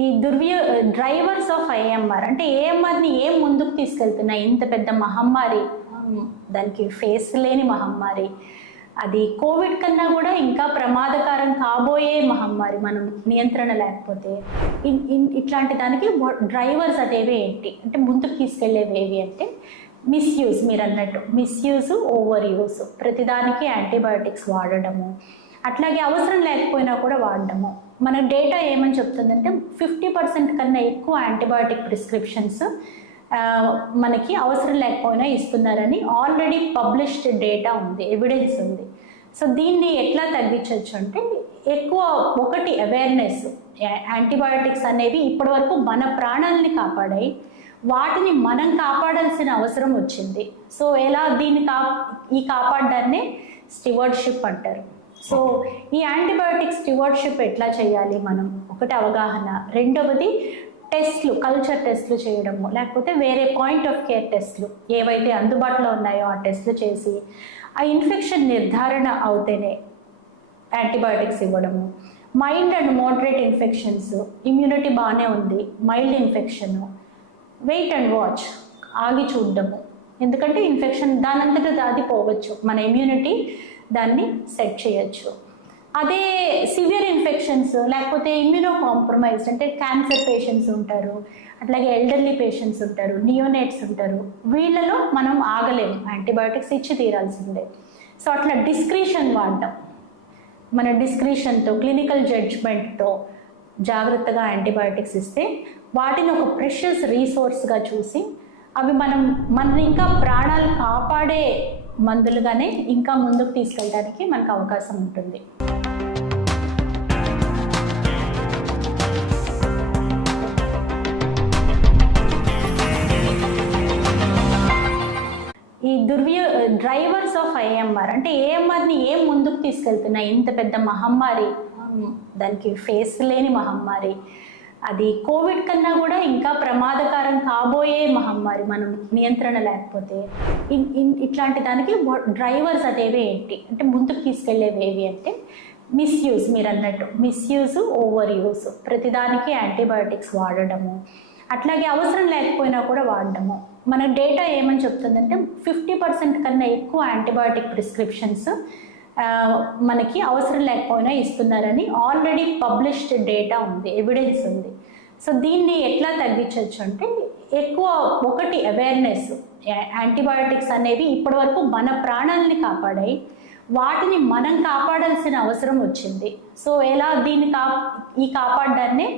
ఈ drivers of IMR అంటే ఏఎంఆర్ని ఏం ముందుకు తీసుకెళ్తున్నాయి? ఇంత పెద్ద మహమ్మారి, దానికి ఫేస్ లేని మహమ్మారి, అది కోవిడ్ కన్నా కూడా ఇంకా ప్రమాదకరం కాబోయే మహమ్మారి మనం నియంత్రణ లేకపోతే. ఇట్లాంటి దానికి డ్రైవర్స్ అదేవి ఏంటి అంటే ముందుకు తీసుకెళ్లేవి ఏవి అంటే మిస్యూజ్, మీరు అన్నట్టు మిస్యూజ్, ఓవర్ యూజ్, ప్రతిదానికి యాంటీబయాటిక్స్ వాడడము, అట్లాగే అవసరం లేకపోయినా కూడా వాడడము. మన డేటా ఏమని చెప్తుందంటే 50% కన్నా ఎక్కువ యాంటీబయాటిక్ ప్రిస్క్రిప్షన్స్ మనకి అవసరం లేకపోయినా ఇస్తున్నారని ఆల్రెడీ పబ్లిష్డ్ డేటా ఉంది, ఎవిడెన్స్ ఉంది. సో దీన్ని ఎట్లా తగ్గించవచ్చు అంటే ఒకటి అవేర్నెస్. యాంటీబయాటిక్స్ అనేవి ఇప్పటివరకు మన ప్రాణాలని కాపాడాయి, వాటిని మనం కాపాడాల్సిన అవసరం వచ్చింది. సో ఎలా ఈ కాపాడడాన్నే స్టివర్డ్షిప్ అంటారు. సో ఈ యాంటీబయాటిక్ స్టివర్డ్షిప్ ఎట్లా చేయాలి మనం? ఒకటి అవగాహన, రెండవది టెస్ట్లు, కల్చర్ టెస్ట్లు చేయడము, లేకపోతే వేరే పాయింట్ ఆఫ్ కేర్ టెస్ట్లు ఏవైతే అందుబాటులో ఉన్నాయో ఆ టెస్ట్లు చేసి ఆ ఇన్ఫెక్షన్ నిర్ధారణ అవుతేనే యాంటీబయాటిక్స్ ఇవ్వడము. Mild and moderate infections, immunity బాగానే ఉంది, mild infection, wait and watch, ఆగి చూడడము. ఎందుకంటే ఇన్ఫెక్షన్ దానంతటా అది పోవచ్చు, మన ఇమ్యూనిటీ దాన్ని సెట్ చేయొచ్చు. అదే సివియర్ ఇన్ఫెక్షన్స్ లేకపోతే ఇమ్యూనో కాంప్రమైజ్డ్ అంటే క్యాన్సర్ పేషెంట్స్ ఉంటారు, అట్లాగే ఎల్డర్లీ పేషెంట్స్ ఉంటారు, నియోనేట్స్ ఉంటారు, వీళ్ళలో మనం ఆగలేము, యాంటీబయాటిక్స్ ఇచ్చి తీరాల్సిందే. సో అట్లా డిస్క్రిషన్ వాడడం, మన డిస్క్రిషన్తో క్లినికల్ జడ్జ్మెంట్తో జాగ్రత్తగా యాంటీబయాటిక్స్ ఇస్తే వాటిని ఒక ప్రెషియస్ రీసోర్స్గా చూసి అవి మన ఇంకా ప్రాణాలు కాపాడే మందులుగానే ఇంకా ముందుకు తీసుకెళ్ళడానికి మనకు అవకాశం ఉంటుంది. ఈ డ్రైవర్స్ ఆఫ్ ఐఎంఆర్ అంటే ఏఎంఆర్ని ఏం ముందుకు తీసుకెళ్తున్నాయి? ఇంత పెద్ద మహమ్మారి, దానికి ఫేస్ లేని మహమ్మారి, అది కోవిడ్ కన్నా కూడా ఇంకా ప్రమాదకరం కాబోయే మహమ్మారి మనం నియంత్రణ లేకపోతే. ఇట్లాంటి దానికి డ్రైవర్స్ అదేవి ఏంటి అంటే ముందుకు తీసుకెళ్లేవి ఏవి అంటే మిస్యూజ్, మీరు అన్నట్టు మిస్యూజ్, ఓవర్ యూజ్, ప్రతిదానికి యాంటీబయాటిక్స్ వాడడము, అట్లాగే అవసరం లేకపోయినా కూడా వాడడము. మన డేటా ఏమని చెప్తుందంటే 50% కన్నా ఎక్కువ యాంటీబయాటిక్ ప్రిస్క్రిప్షన్స్ మనకి అవసరం లేకపోయినా ఇస్తున్నారని ఆల్రెడీ పబ్లిష్డ్ డేటా ఉంది, ఎవిడెన్స్ ఉంది. సో దీన్ని ఎట్లా తగ్గించవచ్చు అంటే ఒకటి అవేర్నెస్. యాంటీబయాటిక్స్ అనేవి ఇప్పటివరకు మన ప్రాణాలని కాపాడాయి, వాటిని మనం కాపాడాల్సిన అవసరం వచ్చింది. సో ఎలా ఈ కాపాడడాన్నే